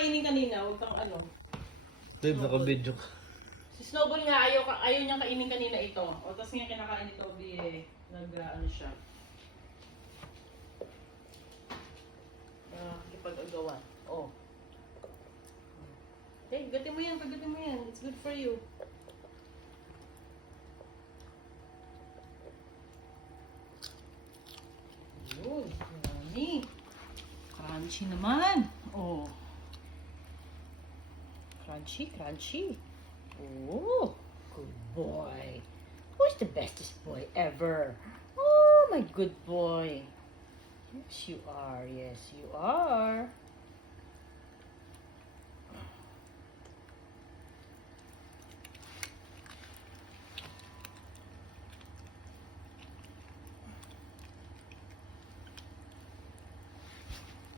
kainin kanina, huwag kang ano. Babe, naka-video ka. Si Snowball nga, ayaw niyang kainin kanina ito. O, tapos nga kinakain ito, ano siya. Kipag-agawan. Oh. Hey, gatin mo yan, paggatin mo yan. It's good for you. Yun, yummy. Crunchy naman. Oh. Crunchy, crunchy. Oh, good boy. Who's the bestest boy ever? Oh, my good boy. Yes, you are. Yes, you are.